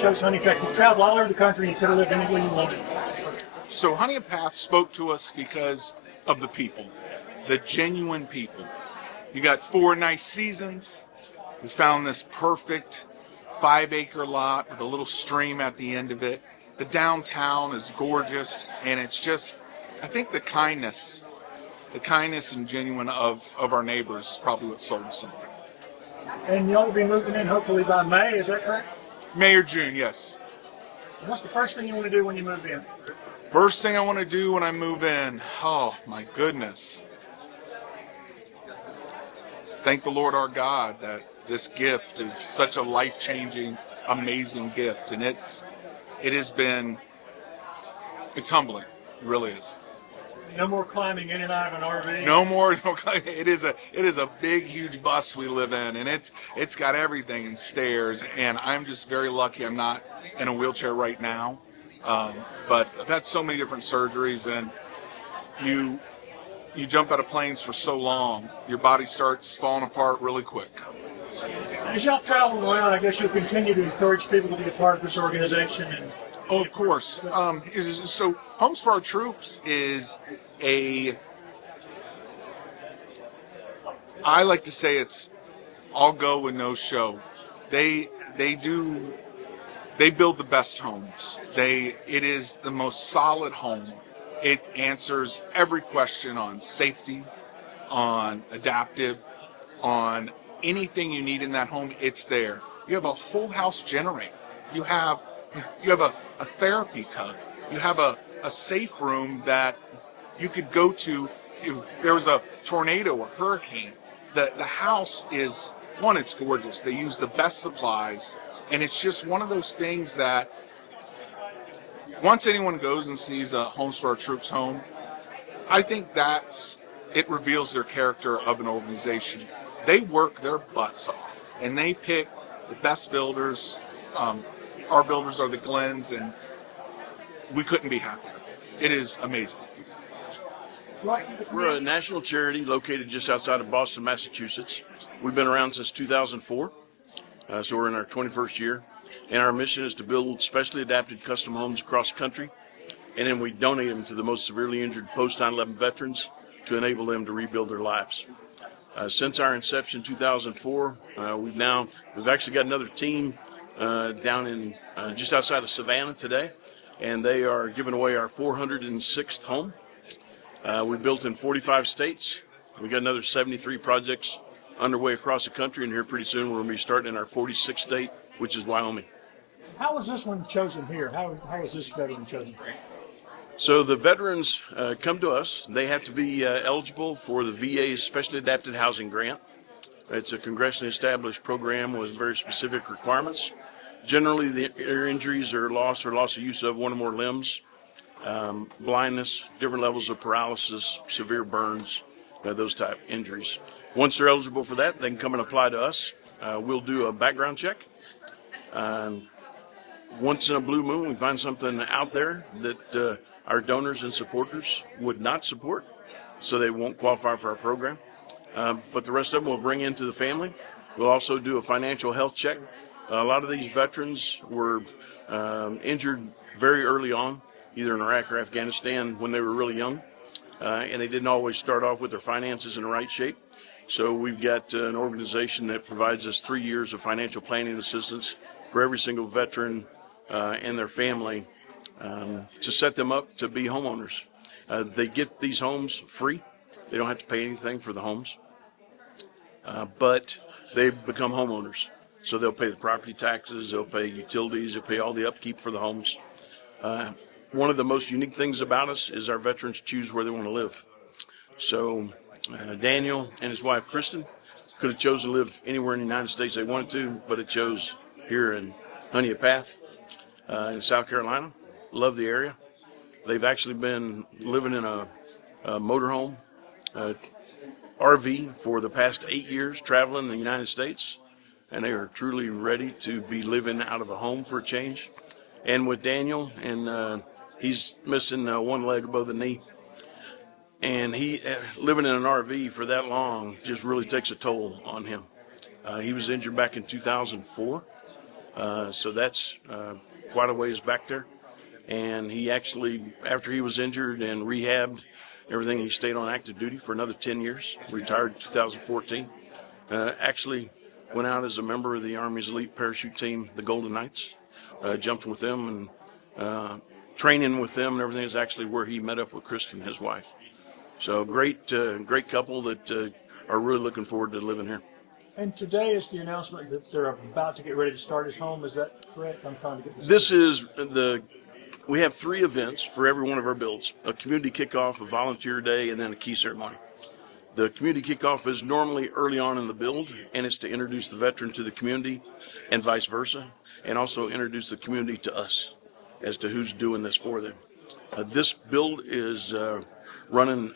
chose Honea Path? You've traveled all over the country. You could have lived anywhere you wanted. So Honea Path spoke to us because of the people, the genuine people. You got 4 nice seasons. We found this perfect 5-acre lot with a little stream at the end of it. The downtown is gorgeous, and it's just, I think the kindness and genuine of our neighbors is probably what sold us on it. And you'll be moving in hopefully by May, is that correct? May or June, yes. So what's the first thing you want to do when you move in? First thing I want to do when I move in, oh my goodness. Thank the Lord our God that this gift is such a life-changing, amazing gift. And it's humbling. It really is. No more climbing in and out of an RV. No more. It is a big, huge bus we live in, and it's got everything and stairs. And I'm just very lucky I'm not in a wheelchair right now. But I've had so many different surgeries, and you jump out of planes for so long, your body starts falling apart really quick. As y'all travel around, I guess you'll continue to encourage people to be a part of this organization. Oh, of course. So Homes for Our Troops is I like to say it's all go and no show. They build the best homes. It is the most solid home. It answers every question on safety, on adaptive, on anything you need in that home. It's there. You have a whole house generator. You have a therapy tub. You have a safe room that you could go to if there was a tornado or hurricane. The house is, one, it's gorgeous. They use the best supplies, and it's just one of those things that once anyone goes and sees a Homes for Our Troops home, I think it reveals their character of an organization. They work their butts off, and they pick the best builders. Our builders are the Glens, and we couldn't be happier. It is amazing. We're a national charity located just outside of Boston, Massachusetts. We've been around since 2004, so we're in our 21st year. And our mission is to build specially adapted custom homes across the country, and then we donate them to the most severely injured post 9/11 veterans to enable them to rebuild their lives. Since our inception in 2004, we've actually got another team down in just outside of Savannah today, and they are giving away our 406th home. We built in 45 states. We got another 73 projects underway across the country, and here pretty soon we're going to be starting in our 46th state, which is Wyoming. How was this one chosen here? How was this veteran chosen? So the veterans come to us. They have to be eligible for the VA's Specially Adapted Housing Grant. It's a congressionally established program with very specific requirements. Generally, their injuries are loss of use of one or more limbs, blindness, different levels of paralysis, severe burns, those type injuries. Once they're eligible for that, they can come and apply to us. We'll do a background check. Once in a blue moon, we find something out there that our donors and supporters would not support, so they won't qualify for our program. But the rest of them we'll bring into the family. We'll also do a financial health check. A lot of these veterans were injured very early on, either in Iraq or Afghanistan when they were really young, and they didn't always start off with their finances in the right shape. So we've got an organization that provides us 3 years of financial planning assistance for every single veteran and their family to set them up to be homeowners. They get these homes free. They don't have to pay anything for the homes, but they become homeowners. So they'll pay the property taxes, they'll pay utilities, they'll pay all the upkeep for the homes. One of the most unique things about us is our veterans choose where they want to live. So Daniel and his wife Kristen could have chosen to live anywhere in the United States they wanted to, but it chose here in Honea Path in South Carolina. Love the area. They've actually been living in a motorhome, RV for the past 8 years, traveling in the United States, and they are truly ready to be living out of a home for a change. And with Daniel, and he's missing one leg above the knee, and he living in an RV for that long just really takes a toll on him. He was injured back in 2004, So that's quite a ways back there. And he actually, after he was injured and rehabbed, everything, he stayed on active duty for another 10 years, retired in 2014. Actually went out as a member of the Army's elite parachute team, the Golden Knights. Jumped with them, and training with them and everything is actually where he met up with Kristen, his wife. So great couple that are really looking forward to living here. And today is the announcement that they're about to get ready to start his home. Is that correct? I'm trying to get this. This is we have 3 events for every one of our builds: a community kickoff, a volunteer day, and then a key ceremony. The community kickoff is normally early on in the build, and it's to introduce the veteran to the community and vice versa, and also introduce the community to us as to who's doing this for them. This build is running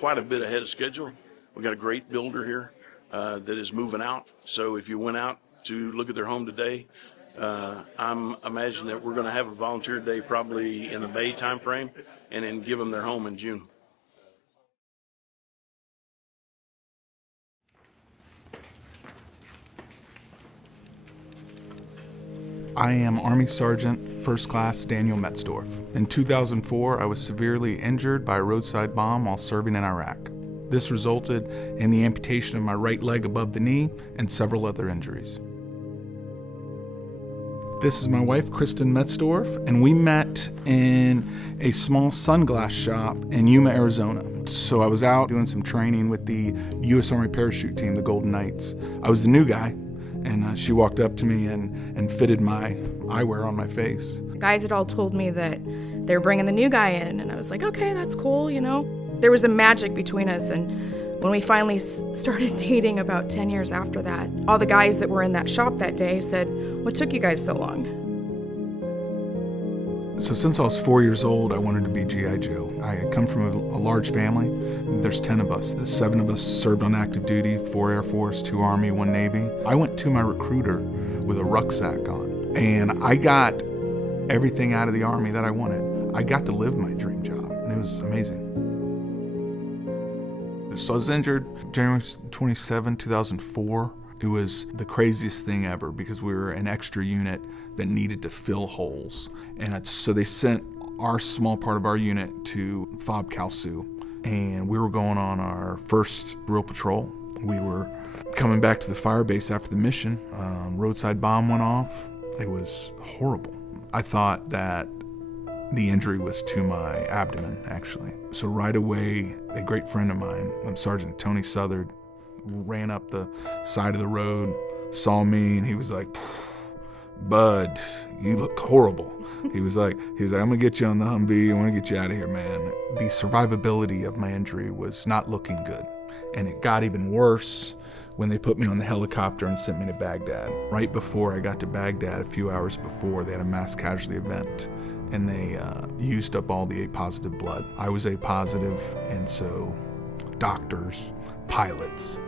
quite a bit ahead of schedule. We've got a great builder here that is moving out. So if you went out to look at their home today, I'm imagining that we're going to have a volunteer day probably in the May time frame, and then give them their home in June. I am Army Sergeant First Class Daniel Metzdorf. In 2004, I was severely injured by a roadside bomb while serving in Iraq. This resulted in the amputation of my right leg above the knee and several other injuries. This is my wife, Kristen Metzdorf, and we met in a small sunglass shop in Yuma, Arizona. So I was out doing some training with the U.S. Army parachute team, the Golden Knights. I was the new guy, and she walked up to me and fitted my eyewear on my face. Guys had all told me that they were bringing the new guy in, and I was like, okay, that's cool, you know. There was a magic between us, and when we finally started dating about 10 years after that, all the guys that were in that shop that day said, what took you guys so long? So since I was 4 years old, I wanted to be G.I. Joe. I had come from a large family. There's 10 of us. 7 of us served on active duty, 4 Air Force, 2 Army, 1 Navy. I went to my recruiter with a rucksack on, and I got everything out of the Army that I wanted. I got to live my dream job, and it was amazing. So I was injured January 27, 2004. It was the craziest thing ever because we were an extra unit that needed to fill holes. And so they sent our small part of our unit to FOB Kalsu. And we were going on our first real patrol. We were coming back to the fire base after the mission. Roadside bomb went off. It was horrible. I thought that the injury was to my abdomen, actually. So right away, a great friend of mine, Sergeant Tony Southard, ran up the side of the road, saw me, and he was like, "Bud, you look horrible." He was like, I'm gonna get you on the Humvee. I want to get you out of here, man. The survivability of my injury was not looking good, and it got even worse when they put me on the helicopter and sent me to Baghdad. Right before I got to Baghdad, a few hours before, they had a mass casualty event, and they used up all the A-positive blood. I was A-positive, and so doctors, pilots,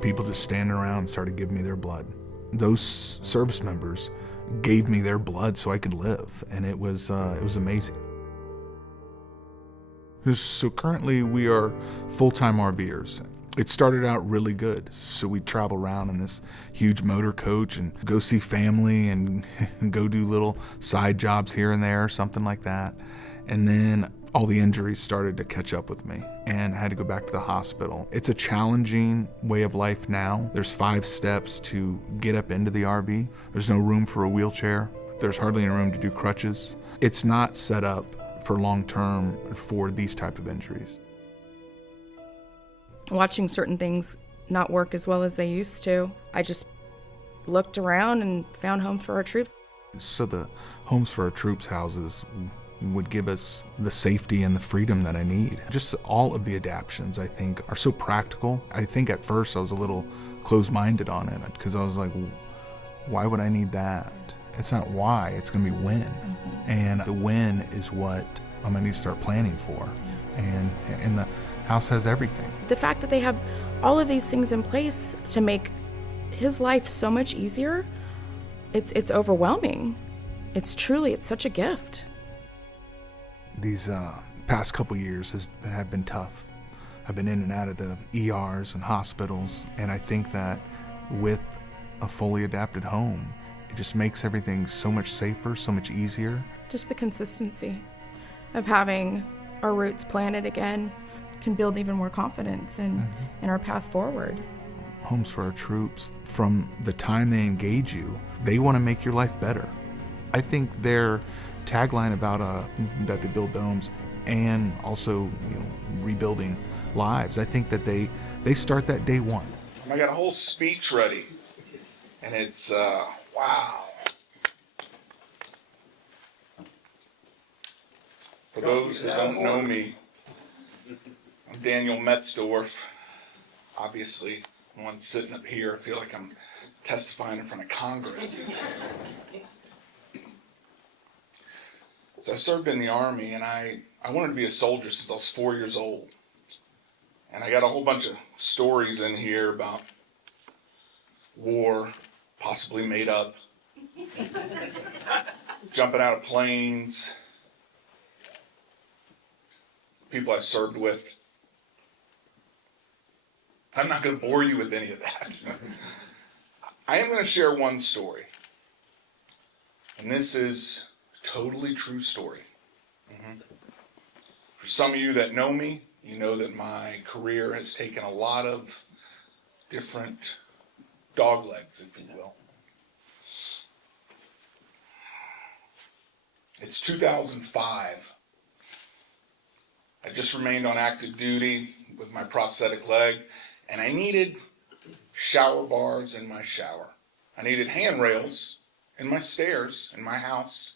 people just standing around and started giving me their blood. Those service members gave me their blood so I could live, and it was amazing. So currently we are full-time RVers. It started out really good. So we'd travel around in this huge motor coach and go see family and go do little side jobs here and there, something like that. And then all the injuries started to catch up with me and I had to go back to the hospital. It's a challenging way of life now. There's 5 steps to get up into the RV. There's no room for a wheelchair. There's hardly any room to do crutches. It's not set up for long term for these type of injuries. Watching certain things not work as well as they used to, I just looked around and found homes for our troops. So the Homes for Our Troops houses would give us the safety and the freedom that I need. Just all of the adaptions, I think, are so practical. I think at first I was a little closed-minded on it because I was like, why would I need that? It's not why, it's gonna be when. Mm-hmm. And the when is what I'm gonna need to start planning for. Yeah. And the house has everything. The fact that they have all of these things in place to make his life so much easier, it's overwhelming. It's such a gift. These past couple years have been tough. I've been in and out of the ERs and hospitals, and I think that with a fully adapted home, It just makes everything so much safer, so much easier. Just the consistency of having our roots planted again can build even more confidence in our path forward. Homes for Our Troops, from the time they engage you, they want to make your life better. I think their tagline about that they build homes and also rebuilding lives, I think that they start that day one. I got a whole speech ready, and it's wow. For those that don't know me, I'm Daniel Metzdorf. Obviously, the one sitting up here, I feel like I'm testifying in front of Congress. So I served in the Army, and I wanted to be a soldier since I was 4 years old. And I got a whole bunch of stories in here about war, possibly made up, jumping out of planes, people I served with. I'm not going to bore you with any of that. I am going to share one story. And this is a totally true story. For some of you that know me, you know that my career has taken a lot of different dog legs, if you will. It's 2005. I just remained on active duty with my prosthetic leg, and I needed shower bars in my shower. I needed handrails in my stairs in my house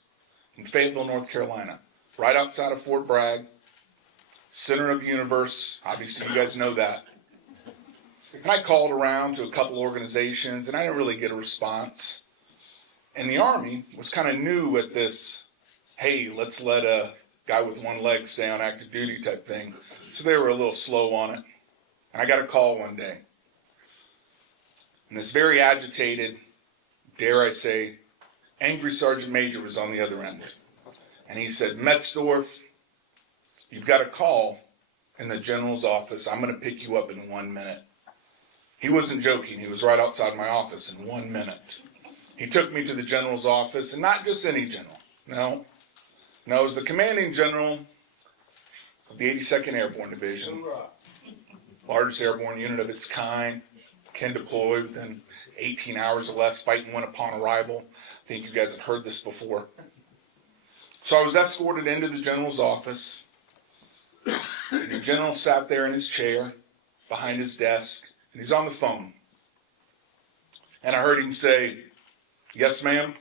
in Fayetteville, North Carolina, right outside of Fort Bragg, center of the universe. Obviously, you guys know that. And I called around to a couple organizations, and I didn't really get a response. And the Army was kind of new at this, hey, let's let a guy with one leg stay on active duty type thing. So they were a little slow on it. And I got a call one day. And this very agitated, dare I say, angry Sergeant Major was on the other end. And he said, Metzdorf, you've got a call in the general's office. I'm going to pick you up in 1 minute. He wasn't joking. He was right outside my office in 1 minute. He took me to the general's office, and not just any general. No, it was the commanding general of the 82nd Airborne Division, largest airborne unit of its kind, can deploy within 18 hours or less, fight and win upon arrival. I think you guys have heard this before. So I was escorted into the general's office. The general sat there in his chair behind his desk, and he's on the phone. And I heard him say, yes, ma'am.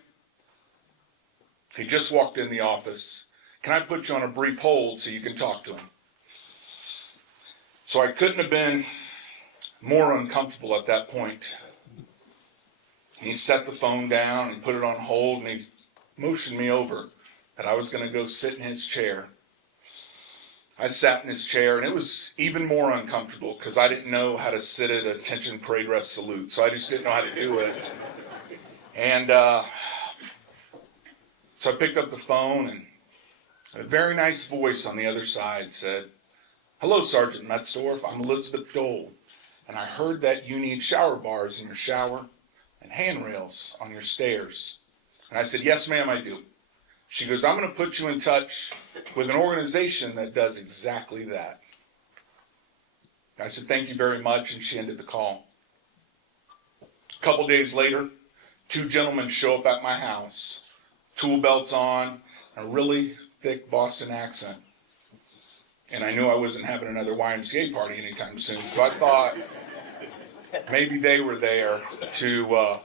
He just walked in the office. Can I put you on a brief hold so you can talk to him? So I couldn't have been more uncomfortable at that point. He set the phone down and put it on hold, and he motioned me over that I was going to go sit in his chair. I sat in his chair, and it was even more uncomfortable because I didn't know how to sit at attention parade rest salute, so I just didn't know how to do it. And so I picked up the phone, and a very nice voice on the other side said, hello, Sergeant Metzdorf, I'm Elizabeth Dole, and I heard that you need shower bars in your shower and handrails on your stairs. And I said, yes, ma'am, I do. She goes, I'm going to put you in touch with an organization that does exactly that. I said, thank you very much, and she ended the call. A couple days later, 2 gentlemen show up at my house, tool belts on, a really thick Boston accent. And I knew I wasn't having another YMCA party anytime soon, so I thought maybe they were there to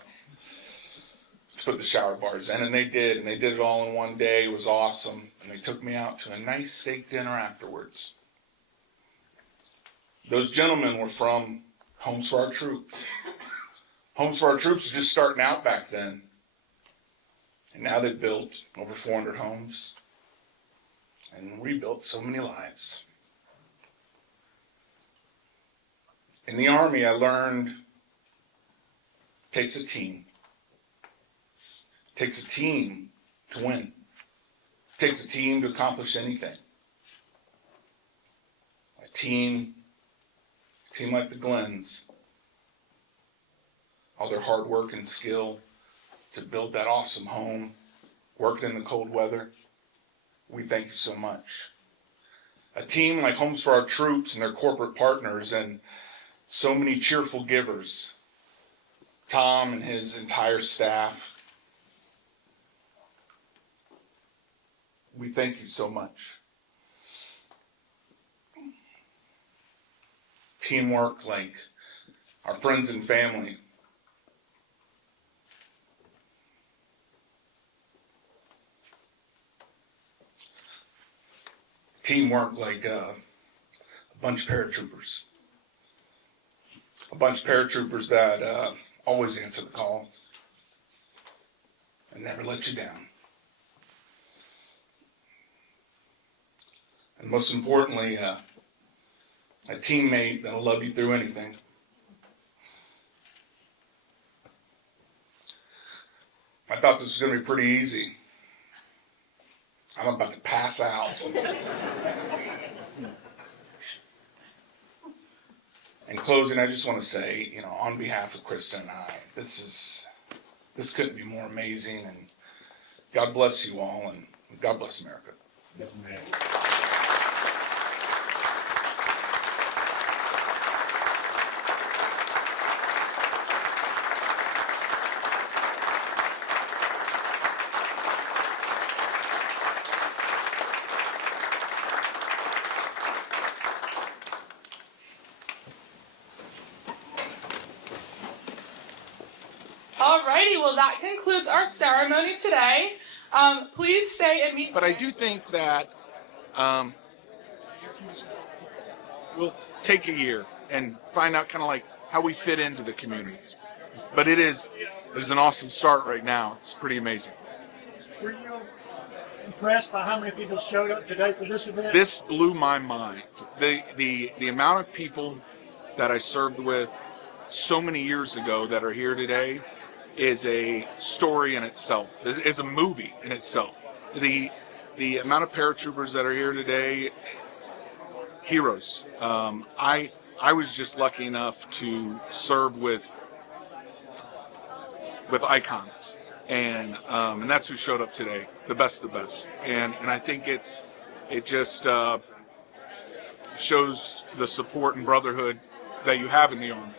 put the shower bars in, and they did it all in one day. It was awesome, and they took me out to a nice steak dinner afterwards. Those gentlemen were from Homes for Our Troops. Homes for Our Troops was just starting out back then, and now they've built over 400 homes and rebuilt so many lives. In the Army, I learned it takes a team. It takes a team to win. It takes a team to accomplish anything. A team like the Glens, all their hard work and skill, to build that awesome home, working in the cold weather. We thank you so much. A team like Homes for Our Troops and their corporate partners and so many cheerful givers. Tom and his entire staff. We thank you so much. Teamwork like our friends and family. Teamwork like a bunch of paratroopers. A bunch of paratroopers that always answer the call and never let you down. And most importantly, a teammate that'll love you through anything. I thought this was going to be pretty easy. I'm about to pass out. In closing, I just want to say, on behalf of Kristen and I, this couldn't be more amazing, and God bless you all, and God bless America. Alrighty, well that concludes our ceremony today. Please stay and meet. But I do think that we'll take a year and find out kind of like how we fit into the community. But it is an awesome start right now. It's pretty amazing. Were you impressed by how many people showed up today for this event? This blew my mind. The amount of people that I served with so many years ago that are here today is a story in itself, is a movie in itself. The amount of paratroopers that are here today, heroes. I was just lucky enough to serve with icons, and that's who showed up today, the best of the best. And I think it just shows the support and brotherhood that you have in the Army.